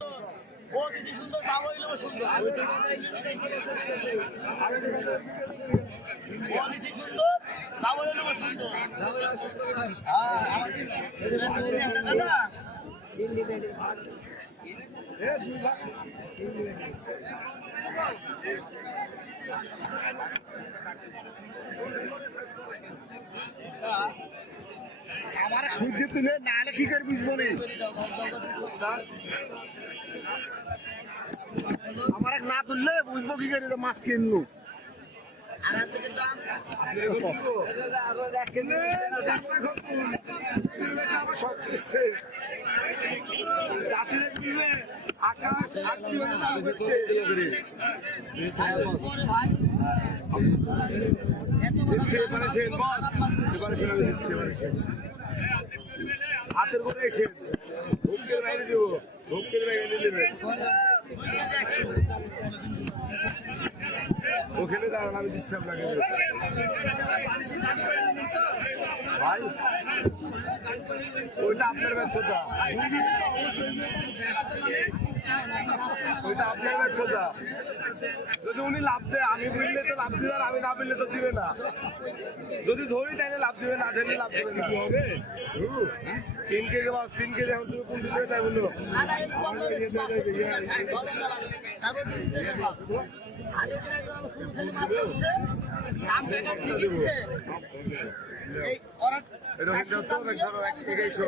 ও দিদি সুন্দর দাম হইলেও সুন্দর ও দিদি সুন্দর দাম হইলেও সুন্দর আমার সূর্য তুলে নাহলে কি করে বুঝবো না আমার না তুললে বুঝবো কি করে মাছ কিনলো আকাশ হাতের করে এসে হুমকের বাইরে দেব হুমকের বাইরে নেবে ওখানে দাঁড়ান আমি দিচ্ছি আপনাকে ভাই ওইটা আপনার ব্যর্থতা ওইটা আপনার ব্যর্থতা যদি উনি লাভ দেয় আমি বুঝলে তো লাভ দিবে আর আমি না বুঝলে তো দিবে না যদি ধরি তাইলে লাভ দিবে না ধরলে লাভ দেবে কি হবে 3 কেজি মাছ 3 কেজি এখন তুমি কোন দিকে তাই বললো টাকা কেজি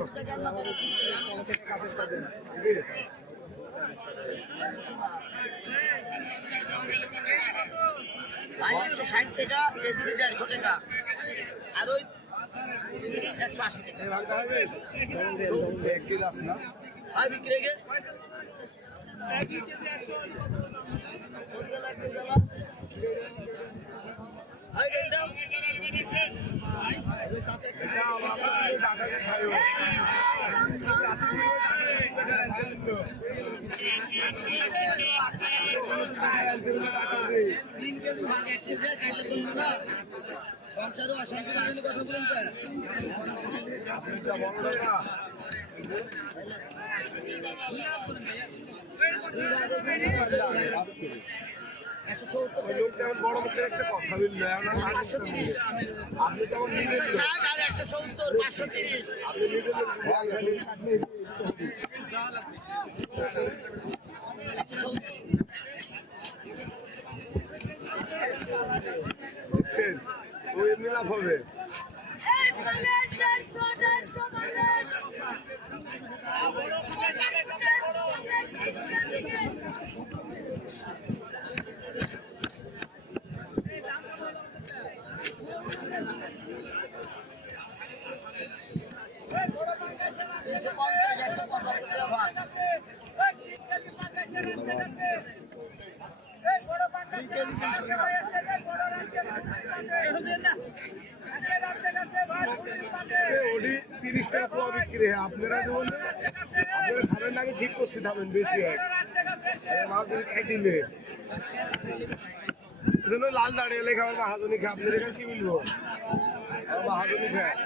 150 টাকা আর ওই 180 টাকা এক কেজি আছে না আর বিক্রি গেছে সংসারও অশান্তি বাড়ানোর কথা বলুন বড় মুখে একটা কথা বললে আপনি কেমন 160 আর 170 530 ও এমনি লাভ হবে ওটি 30 টাকা পোয়া বিক্রি হয় আপনারা যেমন আপনারা খাবেন না আমি ঠিক করছি খাবেন বেশি হয় খাইলে লাল দাঁড়িয়ে লেখা আমার মাহাজনী খায় আপনার এখানে কি বলবো মাহাজনী খায়